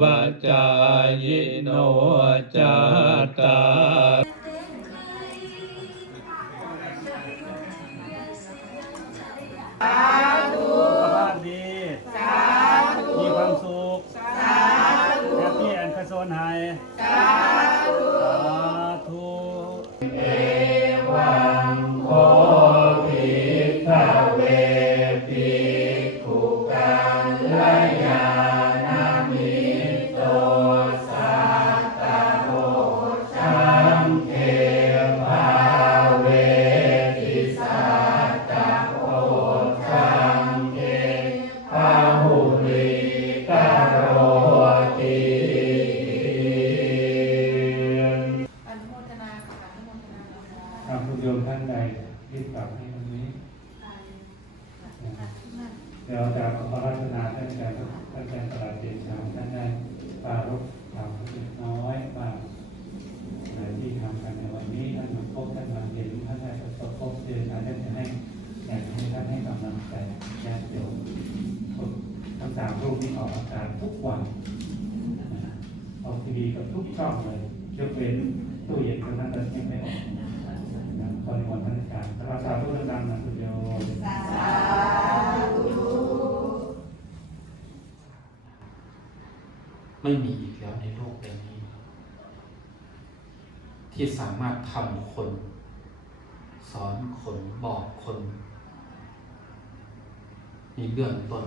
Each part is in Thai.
ปัจจายโนจัตตาสุขภาพดีมีความสุขแฮปปี้แอนด์คาโซนไฮสา ปรารบถามเล็กน้อยบางในที่ทำกันในวันนี้ท่านมาพบท่านมาเห็นท่านได้ประสบพบเจอท่านจะให้อยากให้ท่านให้กำลังใจญาติโยมทั้งสามรูปนี้ออกอาการทุกวันออกทีวีกับทุกช่องเลยยกเว้นตู้เย็นตรงนั้นเราไม่ออกตอนวันท่านอาจารย์ภาษาพูดดังๆนะคุณโยม ไม่มีอีกแล้วในโลกใบนี้ ที่สามารถทำคน สอนคนบอกคน มีเบื้องต้น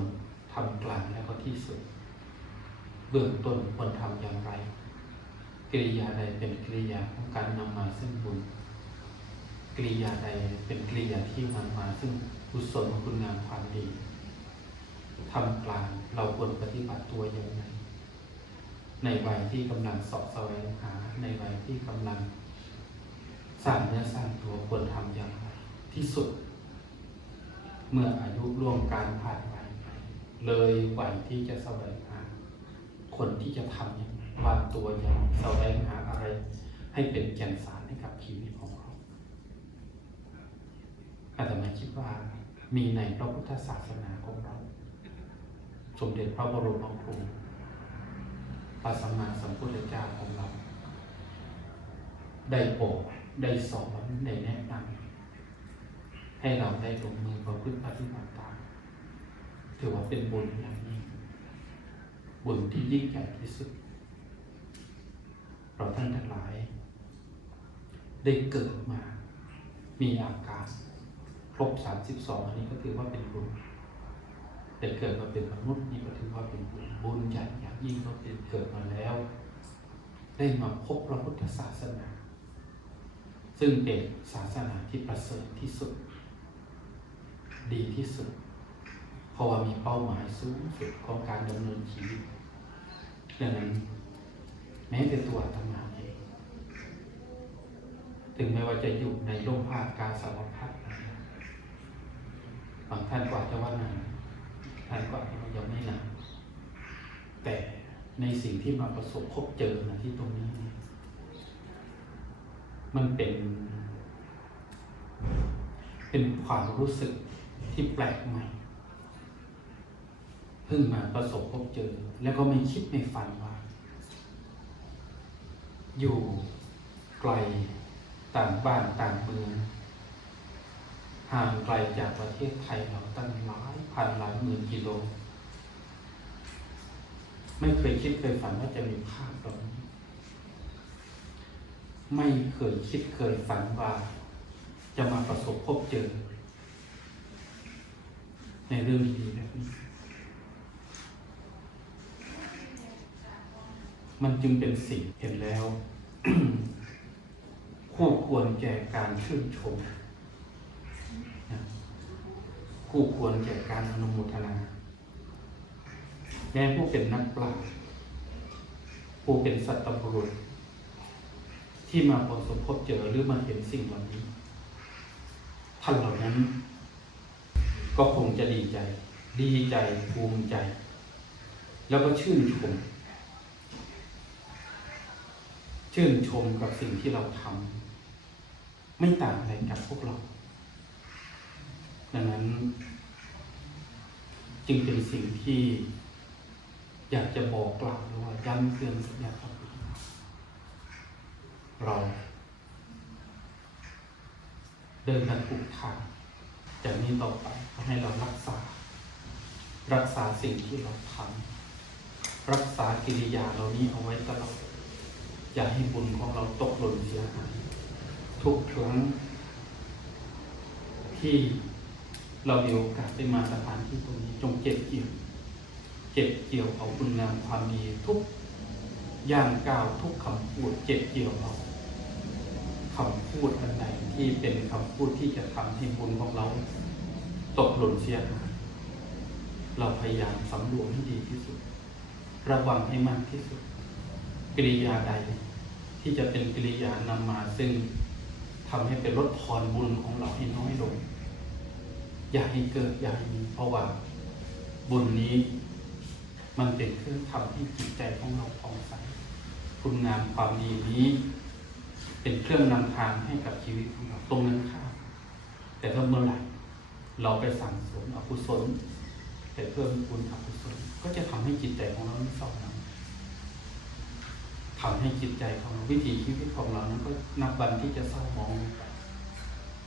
ทำกลางแล้วก็ที่สุด เบื้องต้นควรทำอย่างไร กิริยาใดเป็นกิริยาของการนำมาซึ่งบุญกิริยาใดเป็นกิริยาที่นำมาซึ่งกุศลคุณงามความดีทำกลางเราควรปฏิบัติตัวอย่างไร ในวัยที่กำลังสอบแสวงหา ในวัยที่กำลังสร้างเนื้อสร้างตัวควรทำอย่างไรที่สุด เมื่ออายุล่วงการผ่านไปเลยวัยที่จะแสวงหา คนที่จะทำอย่างวางตัวอย่างแสวงหาอะไร ให้เป็นแก่นสารให้กับชีวิตของเราอาตมาคิดว่ามีในพระพุทธศาสนาของเรา สมเด็จพระบรมครู พระสัมมาสัมพุทธเจ้าของเรา ได้บอกได้สอนได้แนะนำให้เราได้ลงมือประพฤติปฏิบัติตามถือว่าเป็นบุญอย่างนี้งบุญที่ยิ่งใหญ่ที่สุดเราท่านทั้งหลาย ได้เกิดมา มีอาการครบสามสิบสองอันนี้ก็ถือว่าเป็นบุญ ได้เกิดมาเป็นมนุษย์นี่ก็ถือว่าเป็นบุญบุญใหญ่อย่างยิ่งก็เป็นเกิดมาแล้ว ได้มาพบพระพุทธศาสนา ซึ่งเป็นศาสนาที่ประเสริฐที่สุด ดีที่สุด เพราะว่ามีเป้าหมายสูงสุดของการดำเนินชีวิตดังนั้นแม้แต่ตัวอาตมาเองถึงแม้ว่าจะอยู่ในโลกภาคการสารพัดบางท่านก็อาจจะว่านาน ท่านก็อาจจะยังไม่นานแต่ในสิ่งที่มาประสบพบเจอนะที่ตรงนี้ มันเป็น เป็นความรู้สึกที่แปลกใหม่เพิ่งมาประสบพบเจอ แล้วก็ไม่คิดไม่ฝันว่า อยู่ไกลต่างบ้านต่างเมือง ห่างไกลจากประเทศไทยเราตั้งหลายพันหลายหมื่นกิโล ไม่เคยคิดเคยฝันว่าจะมีภาพแบบนี้ ไม่เคยคิดเคยฝันว่า จะมาประสบพบเจอ ในเรื่องดีแบบนี้ มันจึงเป็นสิ่งเห็นแล้ว คู่ควรแก่การชื่นชม คู่ควรแก่การอนุโมทนาแม้ผู้เป็นนักปราชญ์ผู้เป็นสัตบุรุษ ที่มาประสบพบเจอหรือมาเห็นสิ่งเหล่านี้ ท่านเหล่านั้น ก็คงจะดีใจ ดีใจภูมิใจ แล้วก็ชื่นชม ชื่นชมกับสิ่งที่เราทำไม่ต่างอะไรกับพวกเรา ดังนั้น จึงเป็นสิ่งที่อยากจะบอกกล่าวหรือว่าย้ำเตือนสักอย่างครับเราเดินกันถูกทางจากนี้ต่อไปให้เรารักษา รักษาสิ่งที่เราทำรักษากิริยาเหล่านี้เอาไว้ตลอดอย่าให้บุญของเราตกหล่นเสียหายทุกครั้งที่ เรามีโอกาสได้มาสถานที่ตรงนี้จงเก็บเกี่ยวเก็บเกี่ยวเอาคุณงามความดีทุกอย่างก้าวทุกคำพูดเก็บเกี่ยวเอาคำพูดอันใดที่เป็นคำพูดที่จะทำให้บุญของเราตกหล่นเสียหายเราพยายามสำรวมให้ดีที่สุด ระวังให้มากที่สุด กิริยาใดที่จะเป็นกิริยานำมาซึ่งทำให้เป็นลดทอนบุญของเราให้น้อยลง อย่าให้เกิดอย่าให้มีเพราะว่าบุญนี้ มันเป็นเครื่องทำให้จิตใจของเราผ่องใสคุณงามความดีนี้ เป็นเครื่องนำทางให้กับชีวิตของเราตรงนั้นข้ามแต่ถ้าเมื่อไหร่เราไปสั่งสมอกุศลไปเพิ่มบุญอกุศลก็จะทำให้จิตใจของเราไม่เศร้าหมองทำให้จิตใจของเราวิถีชีวิตของเรานั้นก็นับวันที่จะเศร้าหมองลงไป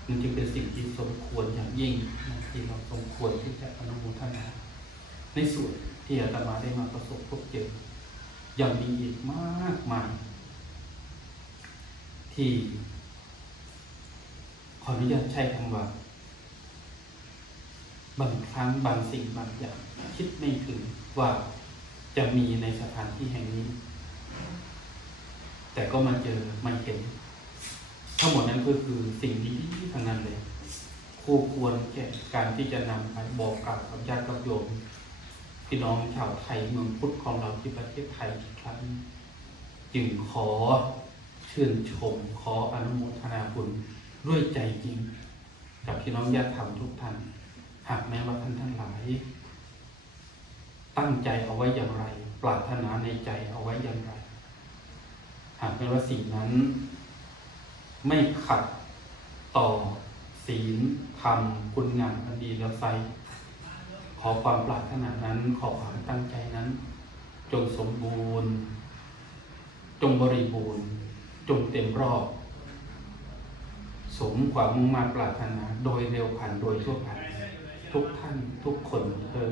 มันจึงเป็นสิ่งที่สมควรอย่างยิ่งที่เราสมควรที่จะอนุโมทนา ในส่วนที่อาตมาได้มาประสบพบเจอยังมีอีกมากมายที่ขออนุญาตใช้คำว่า บางครั้งบางสิ่งบางอย่างคิดไม่ถึงว่าจะมีในสถานที่แห่งนี้ แต่ก็มาเจอมาเห็น ทั้งหมดนั้นก็คือสิ่งดีทั้งนั้นเลยคู่ควรแก่การที่จะนำไปบอกกล่าวกับญาติกับโยมพี่น้องชาวไทยเมืองพุทธของเราที่ประเทศไทยอีกครั้งจึงขอชื่นชมขออนุโมทนาบุญด้วยใจจริง กับพี่น้องญาติธรรมทุกท่าน หากแม้ว่าท่านทั้งหลาย ตั้งใจเอาไว้อย่างไร ปรารถนาในใจเอาไว้อย่างไร หากแม้ว่าสิ่งนั้น ไม่ขัดต่อศีลธรรมคุณงามความดีแล้วไซขอความปรารถนานั้น ขอความตั้งใจนั้น จงสมบูรณ์ จงบริบูรณ์ จงเต็มรอบ สมความมุ่งมาปรารถนา โดยเร็วพันโดยทั่วกันทุกท่านทุกคนเธอ